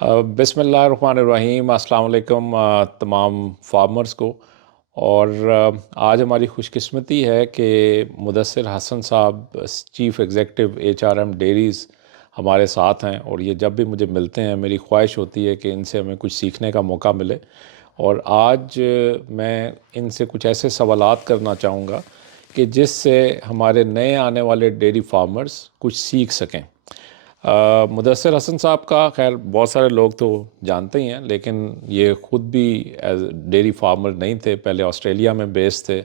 بسم اللہ الرحمن الرحیم، السلام علیکم تمام فارمرز کو۔ اور آج ہماری خوش قسمتی ہے کہ مدثر حسن صاحب چیف ایگزیکٹو HRM ڈیریز ہمارے ساتھ ہیں، اور یہ جب بھی مجھے ملتے ہیں میری خواہش ہوتی ہے کہ ان سے ہمیں کچھ سیکھنے کا موقع ملے، اور آج میں ان سے کچھ ایسے سوالات کرنا چاہوں گا کہ جس سے ہمارے نئے آنے والے ڈیری فارمرز کچھ سیکھ سکیں۔ مدثر حسن صاحب کا خیر بہت سارے لوگ تو جانتے ہی ہیں، لیکن یہ خود بھی ڈیری فارمر نہیں تھے، پہلے آسٹریلیا میں بیس تھے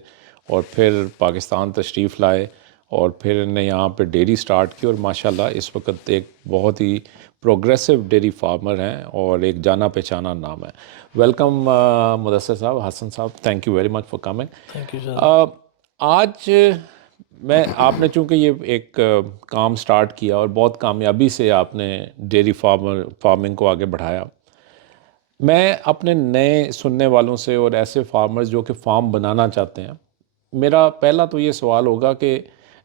اور پھر پاکستان تشریف لائے، اور پھر انہیں یہاں پہ ڈیری سٹارٹ کی، اور ماشاءاللہ اس وقت ایک بہت ہی پروگریسو ڈیری فارمر ہیں اور ایک جانا پہچانا نام ہے۔ ویلکم مدثر صاحب، حسن صاحب، thank you very much for coming. Thank you sir. آج آپ نے چونکہ یہ ایک کام سٹارٹ کیا اور بہت کامیابی سے آپ نے ڈیری فارمنگ کو آگے بڑھایا، میں اپنے نئے سننے والوں سے اور ایسے فارمرز جو کہ فارم بنانا چاہتے ہیں، میرا پہلا تو یہ سوال ہوگا کہ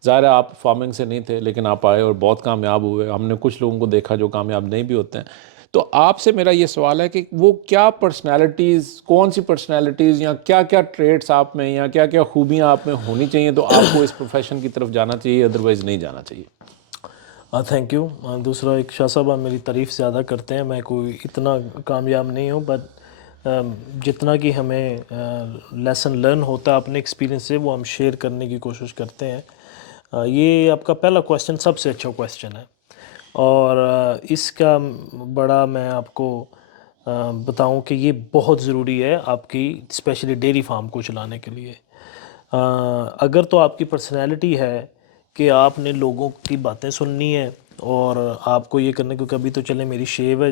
ظاہر ہے آپ فارمنگ سے نہیں تھے لیکن آپ آئے اور بہت کامیاب ہوئے، ہم نے کچھ لوگوں کو دیکھا جو کامیاب نہیں بھی ہوتے ہیں، تو آپ سے میرا یہ سوال ہے کہ وہ کیا پرسنالٹیز، کون سی پرسنالٹیز یا کیا کیا ٹریٹس آپ میں یا کیا کیا خوبیاں آپ میں ہونی چاہیے تو آپ کو اس پروفیشن کی طرف جانا چاہیے، ادروائز نہیں جانا چاہیے؟ Thank you. دوسرا، ایک شاہ صاحب آپ میری تعریف زیادہ کرتے ہیں، میں کوئی اتنا کامیاب نہیں ہوں، بٹ جتنا کہ ہمیں لیسن لرن ہوتا ہے اپنے ایکسپیرینس سے وہ ہم شیئر کرنے کی کوشش کرتے ہیں۔ یہ آپ کا پہلا کویسچن سب سے اچھا کویسچن ہے، اور اس کا بڑا میں آپ کو بتاؤں کہ یہ بہت ضروری ہے آپ کی اسپیشلی ڈیری فارم کو چلانے کے لیے۔ اگر تو آپ کی پرسنالٹی ہے کہ آپ نے لوگوں کی باتیں سننی ہے اور آپ کو یہ کرنے، کیونکہ ابھی تو چلے میری شیو ہے،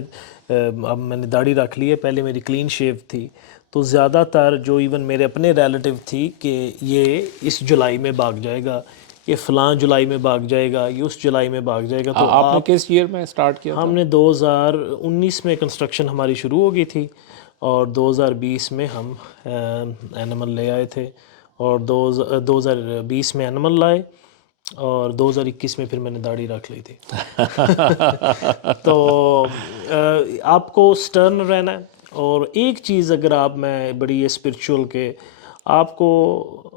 اب میں نے داڑھی رکھ لی ہے، پہلے میری کلین شیو تھی، تو زیادہ تر جو ایون میرے اپنے ریلیٹیو تھی کہ یہ اس جولائی میں بھاگ جائے گا، یہ فلاں جولائی میں بھاگ جائے گا، یہ اس جولائی میں بھاگ جائے گا، تو آپ نے کس ایئر میں سٹارٹ کیا تھا؟ ہم نے 2019 میں کنسٹرکشن ہماری شروع ہو گئی تھی، اور 2020 میں ہم اینیمل لے آئے تھے، اور 2020 میں اینیمل لائے، اور 2021 میں پھر میں نے داڑھی رکھ لی تھی۔ تو آپ کو سٹرن رہنا ہے، اور ایک چیز اگر آپ میں بڑی ہے اسپرچول کہ آپ کو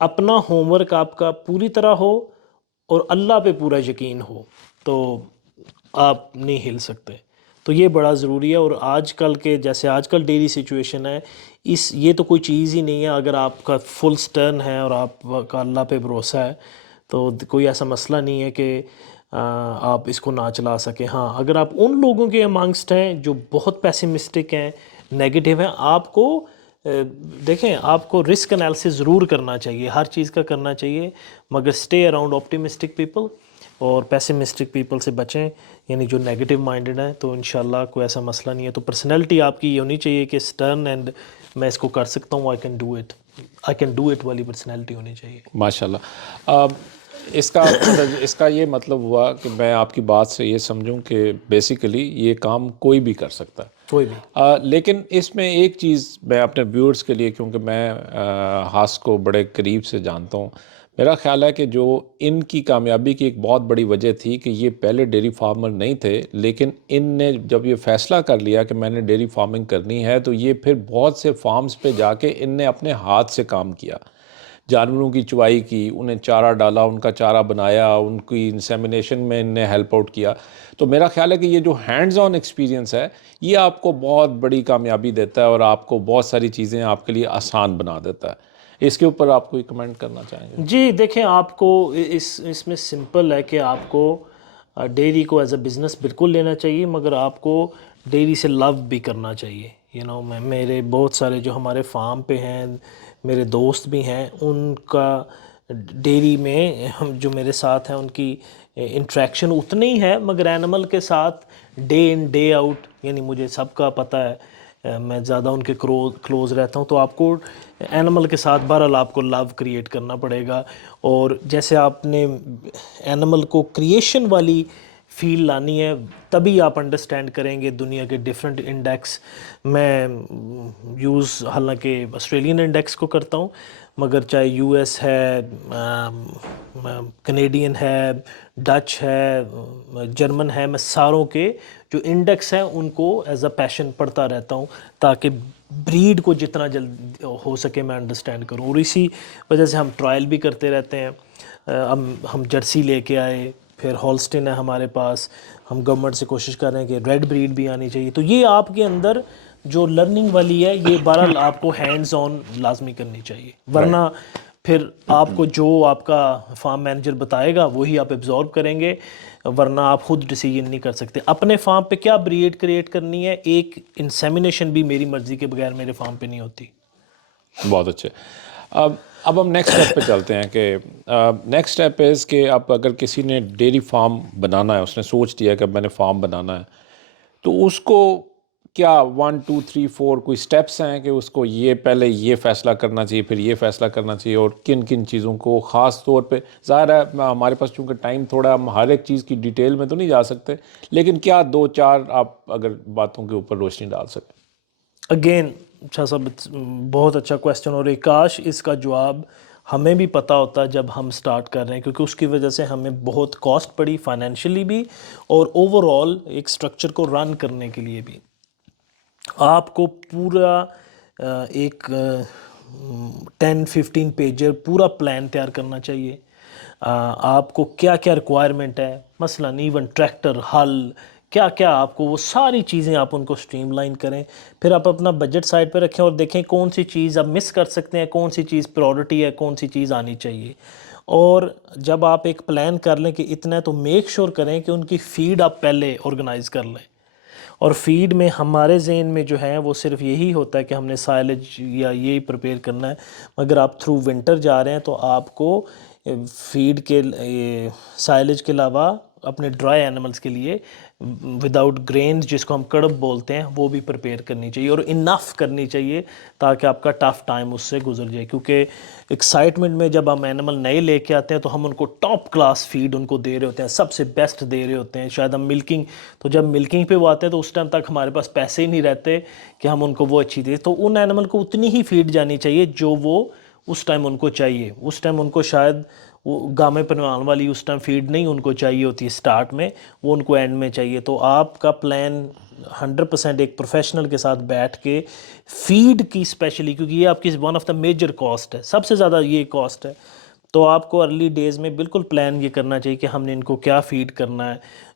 اپنا ہوم ورک آپ کا پوری طرح ہو اور اللہ پہ پورا یقین ہو، تو آپ نہیں ہل سکتے۔ تو یہ بڑا ضروری ہے، اور آج کل کے جیسے آج کل ڈیلی سچویشن ہے، یہ تو کوئی چیز ہی نہیں ہے۔ اگر آپ کا فل سٹرن ہے اور آپ کا اللہ پہ بھروسہ ہے تو کوئی ایسا مسئلہ نہیں ہے کہ آپ اس کو نہ چلا سکیں۔ ہاں، اگر آپ ان لوگوں کے امانگسٹ ہیں جو بہت پیسیمسٹک ہیں، نیگیٹو ہیں، آپ کو دیکھیں، آپ کو رسک انالیسس ضرور کرنا چاہیے، ہر چیز کا کرنا چاہیے، مگر اسٹے اراؤنڈ آپٹیمسٹک پیپل اور پیسیمسٹک پیپل سے بچیں، یعنی جو نیگیٹو مائنڈڈ ہیں، تو انشاءاللہ کوئی ایسا مسئلہ نہیں ہے۔ تو پرسنالٹی آپ کی یہ ہونی چاہیے کہ سٹرن اینڈ میں اس کو کر سکتا ہوں، آئی کین ڈو اٹ والی پرسنالٹی ہونی چاہیے۔ ماشاءاللہ۔ اس کا یہ مطلب ہوا کہ میں آپ کی بات سے یہ سمجھوں کہ بیسیکلی یہ کام کوئی بھی کر سکتا ہے، کوئی بھی۔ لیکن اس میں ایک چیز میں اپنے ویورز کے لیے، کیونکہ میں ہاس کو بڑے قریب سے جانتا ہوں، میرا خیال ہے کہ جو ان کی کامیابی کی ایک بہت بڑی وجہ تھی کہ یہ پہلے ڈیری فارمر نہیں تھے، لیکن ان نے جب یہ فیصلہ کر لیا کہ میں نے ڈیری فارمنگ کرنی ہے تو یہ پھر بہت سے فارمز پہ جا کے ان نے اپنے ہاتھ سے کام کیا، جانوروں کی چوائی کی، انہیں چارہ ڈالا، ان کا چارہ بنایا، ان کی انسیمینیشن میں ان نے ہیلپ آؤٹ کیا۔ تو میرا خیال ہے کہ یہ جو ہینڈز آن ایکسپیرینس ہے یہ آپ کو بہت بڑی کامیابی دیتا ہے اور آپ کو بہت ساری چیزیں آپ کے لیے آسان بنا دیتا ہے۔ اس کے اوپر آپ کوئی کمنٹ کرنا چاہیں گے؟ جی دیکھیں، آپ کو اس میں سمپل ہے کہ آپ کو ڈیری کو ایز اے بزنس بالکل لینا چاہیے، مگر آپ کو ڈیری سے لو بھی کرنا چاہیے۔ میرے بہت سارے جو ہمارے فارم پہ ہیں، میرے دوست بھی ہیں، ان کا ڈیری میں جو میرے ساتھ ہیں ان کی انٹریکشن اتنی ہی ہے، مگر اینیمل کے ساتھ ڈے ان ڈے آؤٹ، یعنی مجھے سب کا پتہ ہے، میں زیادہ ان کے کلوز رہتا ہوں، تو آپ کو اینیمل کے ساتھ بہرحال آپ کو لو کریٹ کرنا پڑے گا۔ اور جیسے آپ نے اینیمل کو کریشن والی فیل لانی ہے، تبھی آپ انڈرسٹینڈ کریں گے دنیا کے ڈیفرنٹ انڈیکس۔ میں یوز حالانکہ آسٹریلین انڈیکس کو کرتا ہوں، مگر چاہے یو ایس ہے، کینیڈین ہے، ڈچ ہے، جرمن ہے، میں ساروں کے جو انڈیکس ہیں ان کو ایز اے پیشن پڑھتا رہتا ہوں تاکہ بریڈ کو جتنا جلد ہو سکے میں انڈرسٹینڈ کروں، اور اسی وجہ سے ہم ٹرائل بھی کرتے رہتے ہیں۔ ہم جرسی لے کے آئے، پھر ہالسٹن ہے ہمارے پاس، ہم گورنمنٹ سے کوشش کر رہے ہیں کہ ریڈ بریڈ بھی آنی چاہیے۔ تو یہ آپ کے اندر جو لرننگ والی ہے یہ بہرحال آپ کو ہینڈز آن لازمی کرنی چاہیے، ورنہ پھر آپ کو جو آپ کا فارم مینیجر بتائے گا وہی آپ ایبزارب کریں گے، ورنہ آپ خود ڈیسیجن نہیں کر سکتے۔ اپنے فارم پہ کیا بریڈ کریٹ کرنی ہے، ایک انسیمینیشن بھی میری مرضی کے بغیر میرے فارم پہ نہیں ہوتی۔ بہت اچھے۔ اب ہم نیکسٹ اسٹیپ پہ چلتے ہیں کہ نیکسٹ اسٹیپ از کہ اب اگر کسی نے ڈیری فارم بنانا ہے، اس نے سوچ دیا کہ اب میں نے فارم بنانا ہے، تو اس کو کیا 1 2 3 4 کوئی سٹیپس ہیں کہ اس کو یہ پہلے یہ فیصلہ کرنا چاہیے، پھر یہ فیصلہ کرنا چاہیے، اور کن کن چیزوں کو خاص طور پہ؟ ظاہر ہے ہمارے پاس چونکہ ٹائم تھوڑا، ہم ہر ایک چیز کی ڈیٹیل میں تو نہیں جا سکتے، لیکن کیا 2 4 آپ اگر باتوں کے اوپر روشنی ڈال سکیں؟ اگین شاہ صاحب بہت اچھا کویسچن، اور کاش اس کا جواب ہمیں بھی پتہ ہوتا جب ہم سٹارٹ کر رہے ہیں، کیونکہ اس کی وجہ سے ہمیں بہت کاسٹ پڑی فائنینشلی بھی، اور اوور آل ایک سٹرکچر کو رن کرنے کے لیے بھی۔ آپ کو پورا ایک 10-15 پیجر پورا پلان تیار کرنا چاہیے۔ آپ کو کیا کیا ریکوائرمنٹ ہے، مثلا ایون ٹریکٹر، ہل، کیا کیا آپ کو، وہ ساری چیزیں آپ ان کو سٹریم لائن کریں۔ پھر آپ اپنا بجٹ سائڈ پہ رکھیں اور دیکھیں کون سی چیز آپ مس کر سکتے ہیں، کون سی چیز پریورٹی ہے، کون سی چیز آنی چاہیے۔ اور جب آپ ایک پلان کر لیں کہ اتنا ہے، تو میک شور کریں کہ ان کی فیڈ آپ پہلے آرگنائز کر لیں۔ اور فیڈ میں ہمارے ذہن میں جو ہے وہ صرف یہی ہوتا ہے کہ ہم نے سائلج یا یہی پریپیئر کرنا ہے، مگر آپ تھرو ونٹر جا رہے ہیں تو آپ کو فیڈ کے سائلج کے علاوہ اپنے ڈرائی اینیملز کے لیے وداؤٹ گرینز، جس کو ہم کڑب بولتے ہیں، وہ بھی پریپیئر کرنی چاہیے، اور انف کرنی چاہیے تاکہ آپ کا ٹف ٹائم اس سے گزر جائے۔ کیونکہ ایکسائٹمنٹ میں جب ہم اینیمل نئے لے کے آتے ہیں تو ہم ان کو ٹاپ کلاس فیڈ ان کو دے رہے ہوتے ہیں، سب سے بیسٹ دے رہے ہوتے ہیں، شاید ہم ملکنگ، تو جب ملکنگ پہ وہ آتے ہیں تو اس ٹائم تک ہمارے پاس پیسے ہی نہیں رہتے کہ ہم ان کو وہ اچھی دیں، تو ان اینیمل کو اتنی ہی فیڈ جانی چاہیے جو وہ اس ٹائم ان کو چاہیے۔ اس ٹائم ان کو شاید وہ گامے پنوان والی اس ٹائم فیڈ نہیں ان کو چاہیے ہوتی ہے سٹارٹ میں، وہ ان کو اینڈ میں چاہیے۔ تو آپ کا پلان 100% ایک پروفیشنل کے ساتھ بیٹھ کے فیڈ کی اسپیشلی، کیونکہ یہ آپ کی one of the major cost ہے، سب سے زیادہ یہ کاسٹ ہے، تو آپ کو ارلی ڈیز میں بالکل پلان یہ کرنا چاہیے کہ ہم نے ان کو کیا فیڈ کرنا ہے۔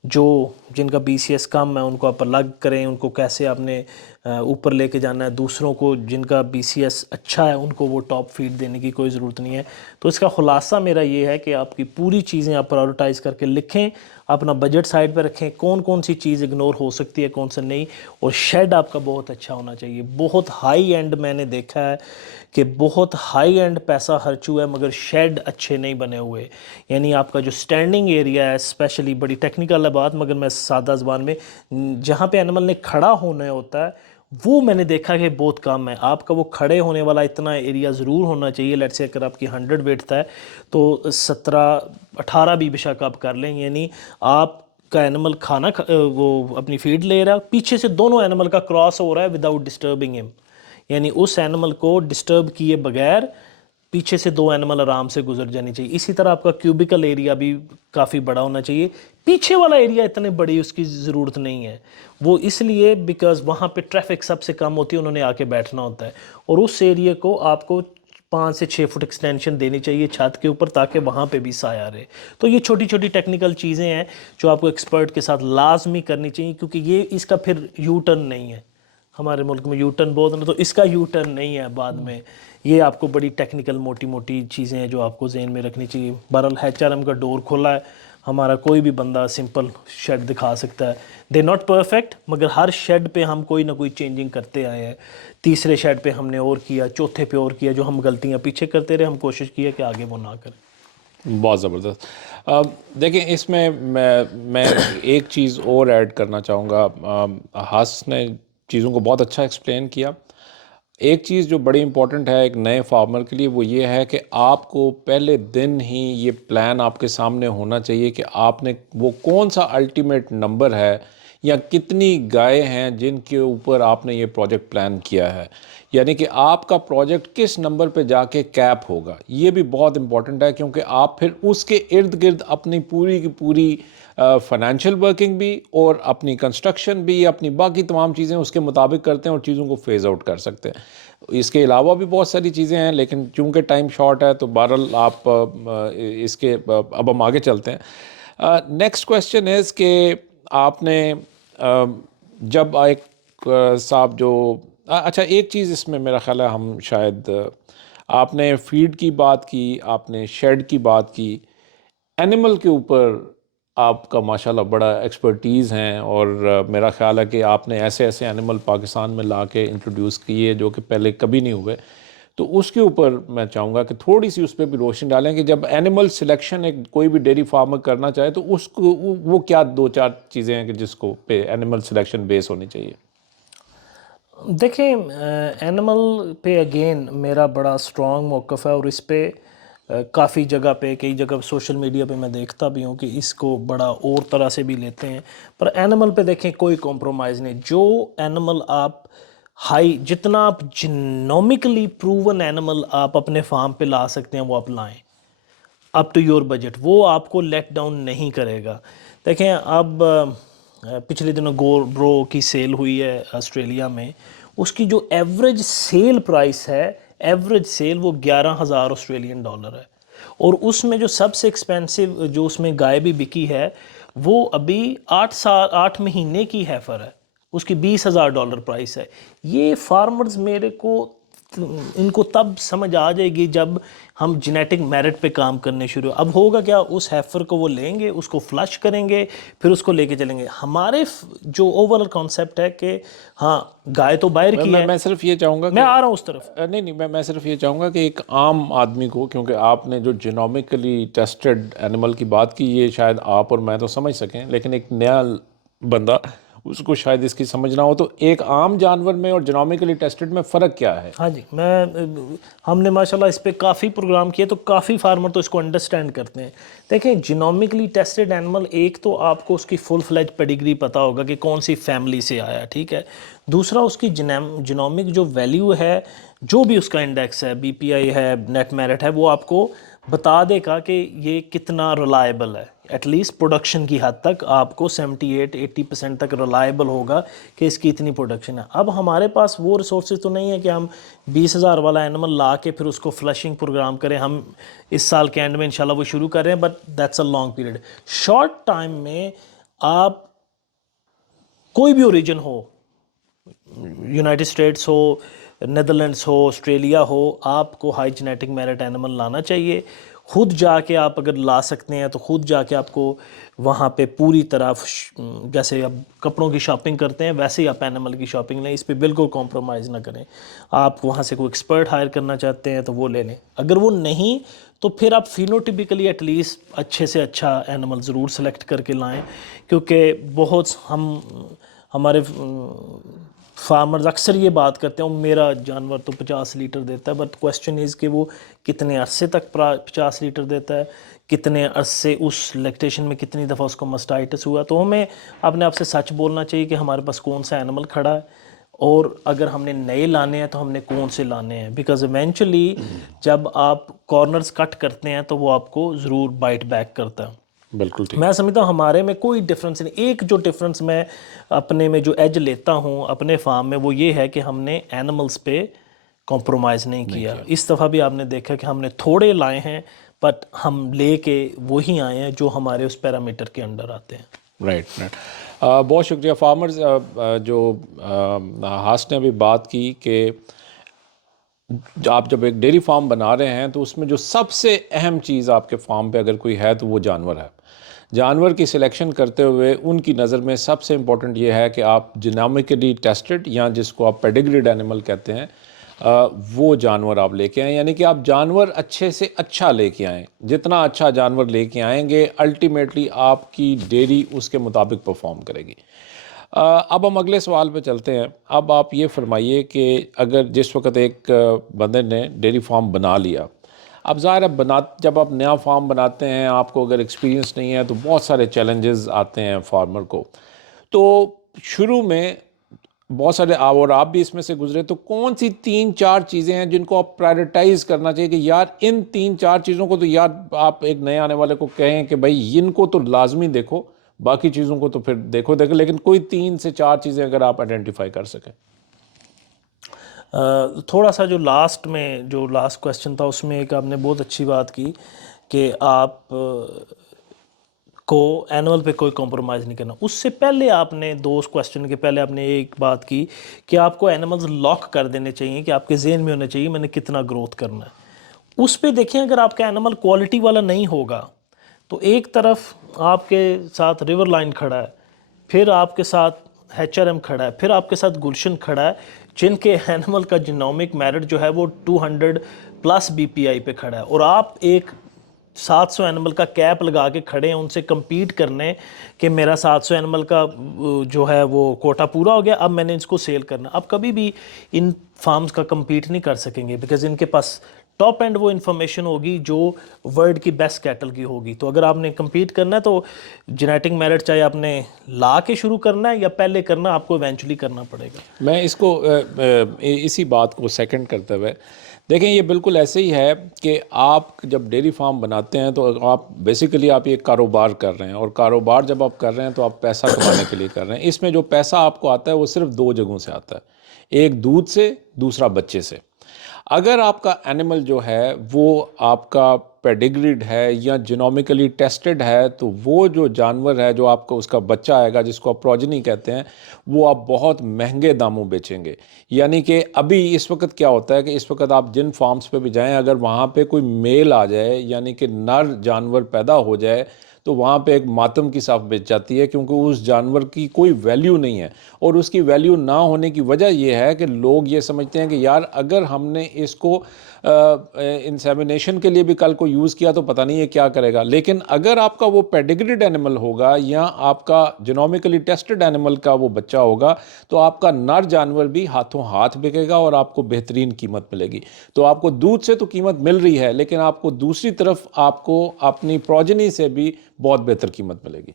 جن کا بی سی ایس کم ہے ان کو آپ الگ کریں، ان کو کیسے آپ نے اوپر لے کے جانا ہے، دوسروں کو جن کا بی سی ایس اچھا ہے ان کو وہ ٹاپ فیڈ دینے کی کوئی ضرورت نہیں ہے۔ تو اس کا خلاصہ میرا یہ ہے کہ آپ کی پوری چیزیں آپ پرائورٹائز کر کے لکھیں، اپنا بجٹ سائڈ پہ رکھیں، کون کون سی چیز اگنور ہو سکتی ہے، کون سا نہیں، اور شیڈ آپ کا بہت اچھا ہونا چاہیے۔ بہت ہائی اینڈ میں نے دیکھا ہے کہ بہت ہائی اینڈ پیسہ خرچ ہوا ہے مگر شیڈ اچھے نہیں بنے ہوئے، یعنی آپ کا جو سٹینڈنگ ایریا ہے، اسپیشلی بڑی ٹیکنیکل ہے بات مگر میں سادہ زبان میں، جہاں پہ اینیمل نے کھڑا ہونا ہوتا ہے وہ میں نے دیکھا کہ بہت کم ہے۔ آپ کا وہ کھڑے ہونے والا اتنا ایریا ضرور ہونا چاہیے، لیٹس سے اگر آپ کی 100 ویڈتھ ہے تو 17-18 بھی بشک آپ کر لیں، یعنی آپ کا اینیمل کھانا وہ اپنی فیڈ لے رہا ہے، پیچھے سے دونوں اینیمل کا کراس ہو رہا ہے وداؤٹ ڈسٹربنگ ہم، یعنی اس اینیمل کو ڈسٹرب کیے بغیر پیچھے سے 2 اینیمل آرام سے گزر جانی چاہیے۔ اسی طرح آپ کا کیوبیکل ایریا بھی کافی بڑا ہونا چاہیے، پیچھے والا ایریا اتنے بڑی اس کی ضرورت نہیں ہے، وہ اس لیے بیکاز وہاں پہ ٹریفک سب سے کم ہوتی ہے، انہوں نے آ کے بیٹھنا ہوتا ہے، اور اس ایریا کو آپ کو 5 سے 6 فٹ ایکسٹینشن دینی چاہیے چھت کے اوپر تاکہ وہاں پہ بھی سایہ رہے۔ تو یہ چھوٹی چھوٹی ٹیکنیکل چیزیں ہیں جو آپ کو ایکسپرٹ کے ساتھ لازمی کرنی چاہیے، کیونکہ یہ اس کا پھر یو ٹرن نہیں ہے، ہمارے ملک میں یو ٹرن بہت ہے، تو اس کا یو ٹرن نہیں ہے بعد میں۔ یہ آپ کو بڑی ٹیکنیکل موٹی موٹی چیزیں ہیں جو آپ کو ذہن میں رکھنی چاہیے۔ بہرحال ایچ آر ایم کا ڈور کھولا ہے، ہمارا کوئی بھی بندہ سمپل شیڈ دکھا سکتا ہے، دے ناٹ پرفیکٹ مگر ہر شیڈ پہ ہم کوئی نہ کوئی چینجنگ کرتے آئے ہیں۔ تیسرے شیڈ پہ ہم نے اور کیا، چوتھے پہ اور کیا، جو ہم غلطیاں پیچھے کرتے رہے ہم کوشش کیا کہ آگے وہ نہ کریں۔ بہت زبردست۔ دیکھیں اس میں میں ایک چیز اور ایڈ کرنا چاہوں گا، ہاس نے چیزوں کو بہت اچھا ایکسپلین کیا۔ ایک چیز جو بڑی امپورٹنٹ ہے ایک نئے فارمر کے لیے وہ یہ ہے کہ آپ کو پہلے دن ہی یہ پلان آپ کے سامنے ہونا چاہیے کہ آپ نے وہ کون سا الٹیمیٹ نمبر ہے یا کتنی گائے ہیں جن کے اوپر آپ نے یہ پروجیکٹ پلان کیا ہے؟ یعنی کہ آپ کا پروجیکٹ کس نمبر پہ جا کے کیپ ہوگا، یہ بھی بہت امپورٹنٹ ہے، کیونکہ آپ پھر اس کے ارد گرد اپنی پوری کی پوری فائنینشیل ورکنگ بھی اور اپنی کنسٹرکشن بھی، اپنی باقی تمام چیزیں اس کے مطابق کرتے ہیں اور چیزوں کو فیز آؤٹ کر سکتے ہیں۔ اس کے علاوہ بھی بہت ساری چیزیں ہیں، لیکن چونکہ ٹائم شارٹ ہے تو بہرحال آپ اس کے اب ہم آگے چلتے ہیں۔ نیکسٹ کویسچن از کہ آپ نے جب ایک صاحب جو اچھا ایک چیز اس میں میرا خیال ہے ہم شاید آپ نے فیڈ کی بات کی، آپ نے شیڈ کی بات کی، اینیمل کے اوپر آپ کا ماشاءاللہ بڑا ایکسپرٹیز ہیں، اور میرا خیال ہے کہ آپ نے ایسے ایسے اینیمل پاکستان میں لا کے انٹروڈیوس کیے جو کہ پہلے کبھی نہیں ہوئے، تو اس کے اوپر میں چاہوں گا کہ تھوڑی سی اس پہ بھی روشنی ڈالیں کہ جب اینیمل سلیکشن ایک کوئی بھی ڈیری فارمر کرنا چاہے تو اس کو وہ کیا دو چار چیزیں ہیں کہ جس کو پہ اینیمل سلیکشن بیس ہونی چاہیے؟ دیکھیں اینیمل پہ اگین میرا بڑا سٹرانگ موقف ہے، اور اس پہ کافی جگہ پہ کئی جگہ سوشل میڈیا پہ میں دیکھتا بھی ہوں کہ اس کو بڑا اور طرح سے بھی لیتے ہیں، پر اینیمل پہ دیکھیں کوئی کمپرومائز نہیں۔ جو اینیمل آپ ہائی، جتنا آپ جینومکلی پروون اینیمل آپ اپنے فارم پہ لا سکتے ہیں وہ آپ لائیں، اپ ٹو یور بجٹ، وہ آپ کو لیٹ ڈاؤن نہیں کرے گا۔ دیکھیں اب پچھلے دنوں گور برو کی سیل ہوئی ہے آسٹریلیا میں، اس کی جو ایوریج سیل پرائس ہے، ایوریج سیل وہ $11,000 ہے، اور اس میں جو سب سے ایکسپینسو جو اس میں گائے بھی بکی ہے وہ ابھی 8 مہینے کی ہیفر ہے، اس کی $20,000 پرائس ہے۔ یہ فارمرز میرے کو ان کو تب سمجھ آ جائے گی جب ہم جینیٹک میرٹ پہ کام کرنے شروع، اب ہوگا کیا، اس ہیفر کو وہ لیں گے، اس کو فلش کریں گے، پھر اس کو لے کے چلیں گے۔ ہمارے جو اوورال کانسیپٹ ہے کہ ہاں گائے تو باہر کی ہے، میں صرف یہ چاہوں گا میں کہ آ رہا ہوں اس طرف۔ نہیں میں صرف یہ چاہوں گا کہ ایک عام آدمی کو، کیونکہ آپ نے جو جینومکلی ٹیسٹڈ اینیمل کی بات کی، یہ شاید آپ اور میں تو سمجھ سکیں، لیکن ایک نیا بندہ اس کو شاید اس کی سمجھ نہ ہو، تو ایک عام جانور میں اور جینومکلی ٹیسٹڈ میں فرق کیا ہے؟ ہاں جی، ہم نے ماشاءاللہ اس پہ کافی پروگرام کیے تو کافی فارمر تو اس کو انڈرسٹینڈ کرتے ہیں۔ دیکھیں جینومکلی ٹیسٹڈ اینیمل، ایک تو آپ کو اس کی فل فلیج پیڈیگری پتہ ہوگا کہ کون سی فیملی سے آیا، ٹھیک ہے۔ دوسرا اس کی جینومک جو ویلیو ہے، جو بھی اس کا انڈیکس ہے، بی پی آئی ہے، نیٹ میرٹ ہے، وہ آپ کو بتا دے گا کہ یہ کتنا ریلائبل ہے۔ ایٹ لیسٹ پروڈکشن کی حد تک آپ کو 78-80% تک ریلائبل ہوگا کہ اس کی اتنی پروڈکشن ہے۔ اب ہمارے پاس وہ ریسورسز تو نہیں ہے کہ ہم 20,000 والا اینیمل لا کے پھر اس کو فلشنگ پروگرام کریں۔ ہم اس سال کے اینڈ میں انشاءاللہ وہ شروع کر رہے ہیں، but that's a long period. Short time میں آپ کوئی بھی اوریجن ہو، یونائٹڈ اسٹیٹس ہو، نیدرلینڈس ہو، آسٹریلیا ہو، آپ کو ہائی جینیٹک میرٹ اینیمل لانا چاہیے۔ خود جا کے آپ اگر لا سکتے ہیں تو خود جا کے آپ کو وہاں پہ پوری طرح جیسے اب کپڑوں کی شاپنگ کرتے ہیں ویسے ہی آپ اینیمل کی شاپنگ لیں، اس پہ بالکل کمپرومائز نہ کریں۔ آپ وہاں سے کوئی ایکسپرٹ ہائر کرنا چاہتے ہیں تو وہ لے لیں، اگر وہ نہیں تو پھر آپ فینوٹیپیکلی ایٹ لیسٹ اچھے سے اچھا اینیمل ضرور سلیکٹ کر کے لائیں، کیونکہ بہت ہمارے فارمرز اکثر یہ بات کرتے ہیں میرا جانور تو 50 لیٹر دیتا ہے، بٹ کویسچن از کہ وہ کتنے عرصے تک 50 لیٹر دیتا ہے، کتنے عرصے اس لیکٹیشن میں کتنی دفعہ اس کو مسٹائٹس ہوا۔ تو ہمیں اپنے آپ سے سچ بولنا چاہیے کہ ہمارے پاس کون سا اینیمل کھڑا ہے، اور اگر ہم نے نئے لانے ہیں تو ہم نے کون سے لانے ہیں، بیکاز ایونچولی جب آپ کارنرز کٹ کرتے ہیں تو وہ آپ کو ضرور بائٹ بیک کرتا ہے۔ بالکل ٹھیک۔ میں سمجھتا ہوں ہمارے میں کوئی ڈفرینس نہیں، ایک جو ڈفرینس میں اپنے میں جو ایج لیتا ہوں اپنے فارم میں وہ یہ ہے کہ ہم نے اینیملز پہ کمپرومائز نہیں کیا۔ اس دفعہ بھی آپ نے دیکھا کہ ہم نے تھوڑے لائے ہیں، بٹ ہم لے کے وہی آئے ہیں جو ہمارے اس پیرامیٹر کے انڈر آتے ہیں۔ رائٹ۔ بہت شکریہ فارمرز۔ جو ہاس نے ابھی بات کی کہ آپ جب ایک ڈیری فارم بنا رہے ہیں تو اس میں جو سب سے اہم چیز آپ کے فارم پہ اگر کوئی ہے تو وہ جانور ہے۔ جانور کی سلیکشن کرتے ہوئے ان کی نظر میں سب سے امپورٹنٹ یہ ہے کہ آپ جینومکلی ٹیسٹڈ یا جس کو آپ پیڈیگریڈ اینیمل کہتے ہیں وہ جانور آپ لے کے آئیں، یعنی کہ آپ جانور اچھے سے اچھا لے کے آئیں۔ جتنا اچھا جانور لے کے آئیں گے الٹیمیٹلی آپ کی ڈیری اس کے مطابق پرفارم کرے گی۔ اب ہم اگلے سوال پہ چلتے ہیں۔ اب آپ یہ فرمائیے کہ اگر جس وقت ایک بندے نے ڈیری فارم بنا لیا، اب ظاہر ہے جب آپ نیا فارم بناتے ہیں آپ کو اگر ایکسپیرینس نہیں ہے تو بہت سارے چیلنجز آتے ہیں فارمر کو، تو شروع میں بہت سارے اور آپ بھی اس میں سے گزرے، تو کون سی 3-4 چیزیں ہیں جن کو آپ پرائرٹائز کرنا چاہیے کہ یار ان 3-4 چیزوں کو تو یار آپ ایک نئے آنے والے کو کہیں کہ بھائی ان کو تو لازمی دیکھو، باقی چیزوں کو تو پھر دیکھو لیکن کوئی 3 سے 4 چیزیں اگر آپ آئیڈینٹیفائی کر سکیں؟ تھوڑا سا جو لاسٹ میں جو لاسٹ کویسچن تھا اس میں ایک آپ نے بہت اچھی بات کی کہ آپ کو اینول پہ کوئی کمپرومائز نہیں کرنا. اس سے پہلے آپ نے اس کویسچن کے پہلے آپ نے ایک بات کی کہ آپ کو اینیملز لاک کر دینے چاہیے، کہ آپ کے ذہن میں ہونا چاہیے میں نے کتنا گروتھ کرنا ہے. اس پہ دیکھیں اگر آپ کا اینیمل کوالٹی والا نہیں ہوگا تو ایک طرف آپ کے ساتھ ریور لائن کھڑا ہے، پھر آپ کے ساتھ ایچ آر ایم کھڑا ہے، پھر آپ کے ساتھ گلشن کھڑا ہے، جن کے اینیمل کا جینومک میرٹ جو ہے وہ 200+ BPI پہ کھڑا ہے، اور آپ ایک 700 اینیمل کا کیپ لگا کے کھڑے ہیں ان سے کمپیٹ کرنے کہ میرا 700 اینیمل کا جو ہے وہ کوٹا پورا ہو گیا، اب میں نے اس کو سیل کرنا. اب کبھی بھی ان فارمز کا کمپیٹ نہیں کر سکیں گے، بیکاز ان کے پاس ٹاپ اینڈ وہ انفارمیشن ہوگی جو ورلڈ کی بیسٹ کیٹل کی ہوگی. تو اگر آپ نے کمپیٹ کرنا ہے تو جینیٹک میرٹ چاہے آپ نے لا کے شروع کرنا ہے یا پہلے کرنا، آپ کو ایونچولی کرنا پڑے گا. میں اس کو اسی بات کو سیکنڈ کرتے ہوئے دیکھیں، یہ بالکل ایسے ہی ہے کہ آپ جب ڈیری فارم بناتے ہیں تو آپ بیسیکلی آپ یہ کاروبار کر رہے ہیں، اور کاروبار جب آپ کر رہے ہیں تو آپ پیسہ کمانے کے لیے کر رہے ہیں. اس میں جو پیسہ آپ کو آتا ہے وہ صرف 2 جگہوں سے آتا ہے، ایک دودھ سے، دوسرا بچے سے. اگر آپ کا اینیمل جو ہے وہ آپ کا پیڈیگریڈ ہے یا جینومکلی ٹیسٹڈ ہے، تو وہ جو جانور ہے جو آپ کو اس کا بچہ آئے گا، جس کو آپ پروجنی کہتے ہیں، وہ آپ بہت مہنگے داموں بیچیں گے. یعنی کہ ابھی اس وقت کیا ہوتا ہے کہ اس وقت آپ جن فارمز پہ بھی جائیں، اگر وہاں پہ کوئی میل آ جائے یعنی کہ نر جانور پیدا ہو جائے تو وہاں پہ ایک ماتم کی صاف بیچ جاتی ہے، کیونکہ اس جانور کی کوئی ویلیو نہیں ہے. اور اس کی ویلیو نہ ہونے کی وجہ یہ ہے کہ لوگ یہ سمجھتے ہیں کہ یار اگر ہم نے اس کو انسیمینیشن کے لیے بھی کل کو یوز کیا تو پتہ نہیں یہ کیا کرے گا. لیکن اگر آپ کا وہ پیڈیگریڈ اینیمل ہوگا یا آپ کا جینومکلی ٹیسٹڈ اینیمل کا وہ بچہ ہوگا تو آپ کا نر جانور بھی ہاتھوں ہاتھ بکے گا اور آپ کو بہترین قیمت ملے گی. تو آپ کو دودھ سے تو قیمت مل رہی ہے، لیکن آپ کو دوسری طرف آپ کو اپنی پروجنی سے بھی بہت بہتر قیمت ملے گی.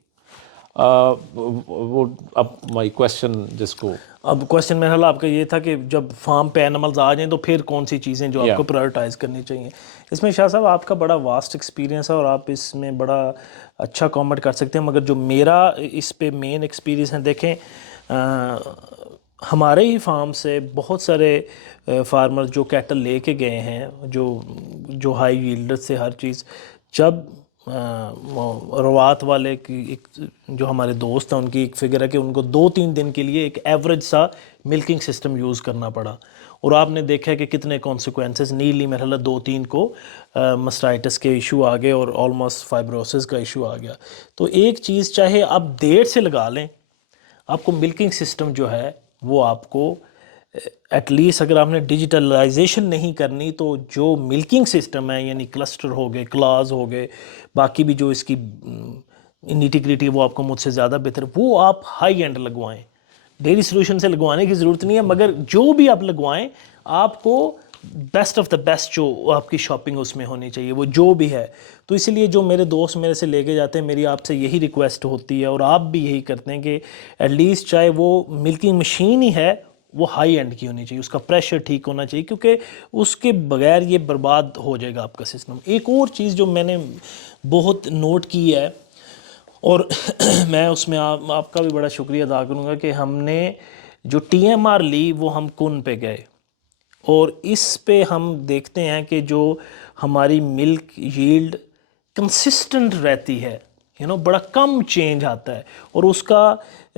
وہ اب مائی کویسچن جس کو اب کویسچن میرا حال آپ کا یہ تھا کہ جب فارم پہ اینیملز آ جائیں تو پھر کون سی چیزیں جو آپ کو پرائرٹائز کرنی چاہیے. اس میں شاہ صاحب آپ کا بڑا واسٹ ایکسپیرینس ہے اور آپ اس میں بڑا اچھا کامنٹ کر سکتے ہیں، مگر جو میرا اس پہ مین ایکسپیرینس ہے، دیکھیں ہمارے ہی فارم سے بہت سارے فارمر جو کیٹل لے کے گئے ہیں جو ہائی ییلڈر سے ہر چیز، جب روات والے کی ایک جو ہمارے دوست ہیں ان کی ایک فگر ہے کہ ان کو 2-3 دن کے لیے ایک ایوریج سا ملکنگ سسٹم یوز کرنا پڑا، اور آپ نے دیکھا کہ کتنے کانسیکوینسز نیلی مرحلہ 2-3 کو مسٹائٹس کے ایشو آ گئے اور آلموسٹ فائبروسس کا ایشو آ گیا. تو ایک چیز چاہے آپ دیر سے لگا لیں، آپ کو ملکنگ سسٹم جو ہے وہ آپ کو ایٹ لیسٹ اگر آپ نے ڈیجیٹلائزیشن نہیں کرنی تو جو ملکنگ سسٹم ہے یعنی کلسٹر ہو گئے، کلاز ہو گئے، باقی بھی جو اس کی انٹیگریٹی وہ آپ کو مجھ سے زیادہ بہتر، وہ آپ ہائی اینڈ لگوائیں. ڈیری سولوشن سے لگوانے کی ضرورت نہیں ہے، مگر جو بھی آپ لگوائیں آپ کو بیسٹ آف دا بیسٹ جو آپ کی شاپنگ اس میں ہونی چاہیے وہ جو بھی ہے. تو اس لیے جو میرے دوست میرے سے لے کے جاتے ہیں، میری آپ سے یہی ریکویسٹ ہوتی ہے اور آپ بھی یہی کرتے ہیں کہ ایٹ لیسٹ چاہے وہ ملکنگ مشین ہی ہے وہ ہائی اینڈ کی ہونی چاہیے، اس کا پریشر ٹھیک ہونا چاہیے، کیونکہ اس کے بغیر یہ برباد ہو جائے گا آپ کا سسٹم. ایک اور چیز جو میں نے بہت نوٹ کی ہے، اور میں اس میں آپ کا بھی بڑا شکریہ ادا کروں گا کہ ہم نے جو TMR لی وہ ہم کن پہ گئے، اور اس پہ ہم دیکھتے ہیں کہ جو ہماری ملک ییلڈ کنسسٹنٹ رہتی ہے، بڑا کم چینج آتا ہے. اور اس کا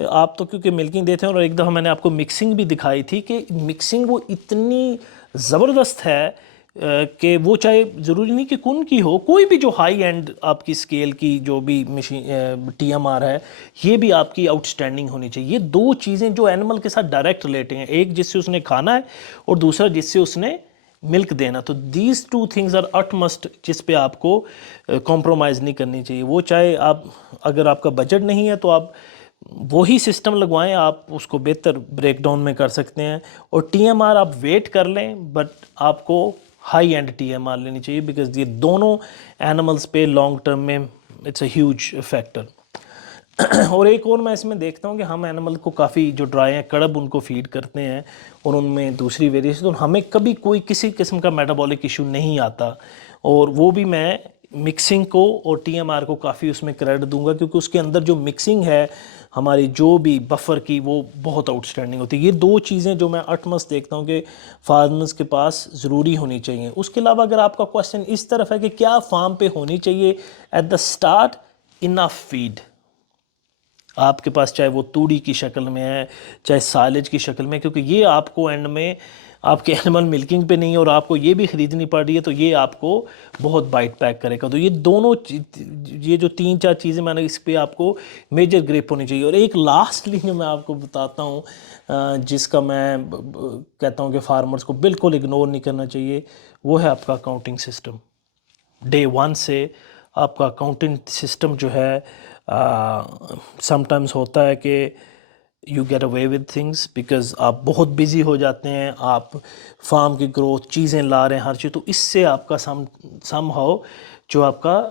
آپ تو کیونکہ ملکنگ دیتے ہیں، اور ایک دفعہ میں نے آپ کو مکسنگ بھی دکھائی تھی کہ مکسنگ وہ اتنی زبردست ہے کہ وہ چاہے ضروری نہیں کہ کن کی ہو، کوئی بھی جو ہائی اینڈ آپ کی اسکیل کی جو بھی مشین TMR ہے یہ بھی آپ کی آؤٹ سٹینڈنگ ہونی چاہیے. یہ 2 چیزیں جو اینیمل کے ساتھ ڈائریکٹ ریلیٹڈ ہیں، ایک جس سے اس نے کھانا ہے اور دوسرا جس سے اس نے ملک دینا. تو these 2 things are at must, جس پہ آپ کو کمپرومائز نہیں کرنی چاہیے. وہ چاہے آپ اگر آپ کا بجٹ نہیں ہے تو آپ وہی سسٹم لگوائیں، آپ اس کو بہتر بریک ڈاؤن میں کر سکتے ہیں. اور TMR آپ ویٹ کر لیں، بٹ آپ کو ہائی اینڈ TMR لینی چاہیے، بیکاز یہ دونوں اینیملز پہ لانگ ٹرم میں اٹس اے ہیوج فیکٹر. اور ایک اور میں اس میں دیکھتا ہوں کہ ہم اینیمل کو کافی جو ڈرائی ہیں کڑب ان کو فیڈ کرتے ہیں اور ان میں دوسری ویریشن، تو ہمیں کبھی کوئی کسی قسم کا میٹابولک ایشو نہیں آتا، اور وہ بھی میں مکسنگ کو اور ٹی ایم آر کو کافی اس میں کریڈٹ دوں گا، کیونکہ اس کے اندر جو مکسنگ ہے ہماری جو بھی بفر کی وہ بہت آؤٹ اسٹینڈنگ ہوتی ہے۔ یہ دو چیزیں جو میں اٹمس دیکھتا ہوں کہ فارمرز کے پاس ضروری ہونی چاہیے۔ اس کے علاوہ اگر آپ کا کوشچن اس طرف ہے کہ کیا فارم پہ ہونی چاہیے at the start, enough feed آپ کے پاس، چاہے وہ توڑی کی شکل میں ہے چاہے سائلج کی شکل میں، کیونکہ یہ آپ کو اینڈ میں آپ کے اینیمل ملکنگ پہ نہیں ہے اور آپ کو یہ بھی خریدنی پڑ رہی ہے، تو یہ آپ کو بہت بائٹ پیک کرے گا۔ تو یہ دونوں یہ جو 3-4 چیزیں میں نے اس پہ آپ کو میجر گریپ ہونی چاہیے۔ اور ایک لاسٹلی جو میں آپ کو بتاتا ہوں جس کا میں کہتا ہوں کہ فارمرز کو بالکل اگنور نہیں کرنا چاہیے، وہ ہے آپ کا اکاؤنٹنگ سسٹم۔ ڈے 1 سے آپ کا اکاؤنٹنگ سسٹم جو ہے سم ٹائمز ہوتا ہے کہ you get away with things because آپ بہت بزی ہو جاتے ہیں، آپ فارم کی گروتھ چیزیں لا رہے ہیں ہر چیز، تو اس سے آپ کا سم ہاؤ جو آپ کا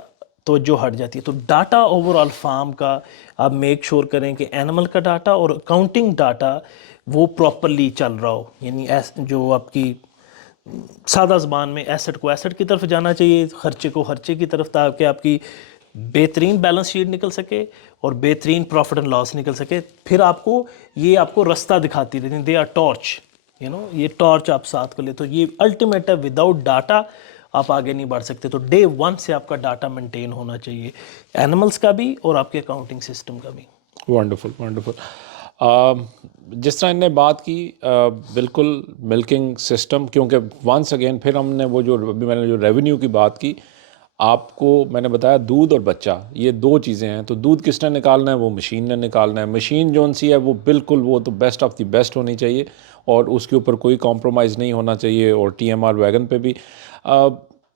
توجہ ہٹ جاتی ہے۔ تو ڈاٹا اوور آل فارم کا آپ میک شور کریں کہ اینیمل کا ڈاٹا اور اکاؤنٹنگ ڈاٹا وہ پراپرلی چل رہا ہو، یعنی جو آپ کی سادہ زبان میں ایسٹ کو ایسٹ کی طرف جانا چاہیے، خرچے کو خرچے کی طرف، تاکہ آپ کی بہترین بیلنس شیٹ نکل سکے اور بہترین پروفٹ اینڈ لاس نکل سکے۔ پھر آپ کو یہ آپ کو رستہ دکھاتی رہتی ہیں، دے آر ٹارچ، یہ ٹارچ آپ ساتھ کر لیں، تو یہ الٹیمیٹ ہے۔ وداؤٹ ڈاٹا آپ آگے نہیں بڑھ سکتے۔ تو ڈے 1 سے آپ کا ڈاٹا مینٹین ہونا چاہیے، اینیملز کا بھی اور آپ کے اکاؤنٹنگ سسٹم کا بھی۔ Wonderful wonderful. جس طرح ان نے بات کی بالکل ملکنگ سسٹم، کیونکہ ونس اگین پھر ہم نے وہ جو ابھی میں نے جو ریونیو کی بات کی، آپ کو میں نے بتایا دودھ اور بچہ یہ دو چیزیں ہیں۔ تو دودھ کس نے نکالنا ہے؟ وہ مشین نے نکالنا ہے۔ مشین جون سی ہے وہ بالکل وہ تو بیسٹ آف دی بیسٹ ہونی چاہیے اور اس کے اوپر کوئی کمپرومائز نہیں ہونا چاہیے۔ اور ٹی ایم آر ویگن پہ بھی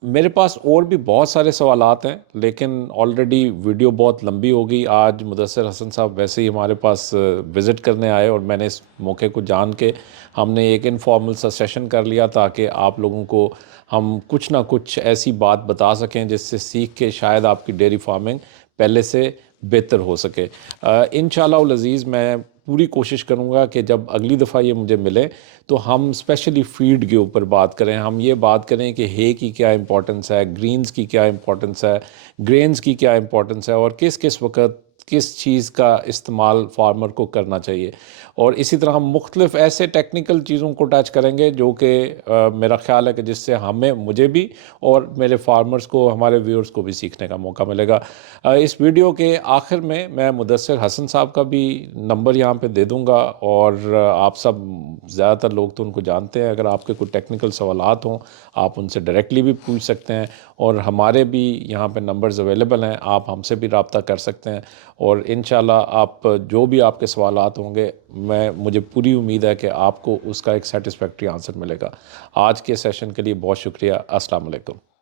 میرے پاس اور بھی بہت سارے سوالات ہیں، لیکن آلریڈی ویڈیو بہت لمبی ہو گئی۔ آج مدثر حسن صاحب ویسے ہی ہمارے پاس وزٹ کرنے آئے اور میں نے اس موقع کو جان کے ہم نے ایک انفارمل سا سیشن کر لیا تاکہ آپ لوگوں کو ہم کچھ نہ کچھ ایسی بات بتا سکیں جس سے سیکھ کے شاید آپ کی ڈیری فارمنگ پہلے سے بہتر ہو سکے۔ انشاءاللہ العزیز میں پوری کوشش کروں گا کہ جب اگلی دفعہ یہ مجھے ملے تو ہم اسپیشلی فیڈ کے اوپر بات کریں۔ ہم یہ بات کریں کہ ہے کی کیا امپورٹنس ہے، گرینز کی کیا امپورٹنس ہے، گرینز کی کیا امپورٹنس ہے، اور کس کس وقت کس چیز کا استعمال فارمر کو کرنا چاہیے۔ اور اسی طرح ہم مختلف ایسے ٹیکنیکل چیزوں کو ٹچ کریں گے جو کہ میرا خیال ہے کہ جس سے مجھے بھی اور میرے فارمرز کو، ہمارے ویورز کو بھی سیکھنے کا موقع ملے گا۔ اس ویڈیو کے آخر میں مدثر حسن صاحب کا بھی نمبر یہاں پہ دے دوں گا، اور آپ سب زیادہ تر لوگ تو ان کو جانتے ہیں، اگر آپ کے کوئی ٹیکنیکل سوالات ہوں آپ ان سے ڈائریکٹلی بھی پوچھ سکتے ہیں، اور ہمارے بھی یہاں پہ نمبرز اویلیبل ہیں، آپ ہم سے بھی رابطہ کر سکتے ہیں۔ اور انشاءاللہ آپ جو بھی آپ کے سوالات ہوں گے مجھے پوری امید ہے کہ آپ کو اس کا ایک سیٹسفیکٹری آنسر ملے گا۔ آج کے سیشن کے لیے بہت شکریہ۔ السلام علیکم۔